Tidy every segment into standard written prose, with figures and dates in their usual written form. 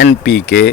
NPK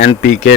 NPK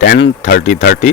10-30-30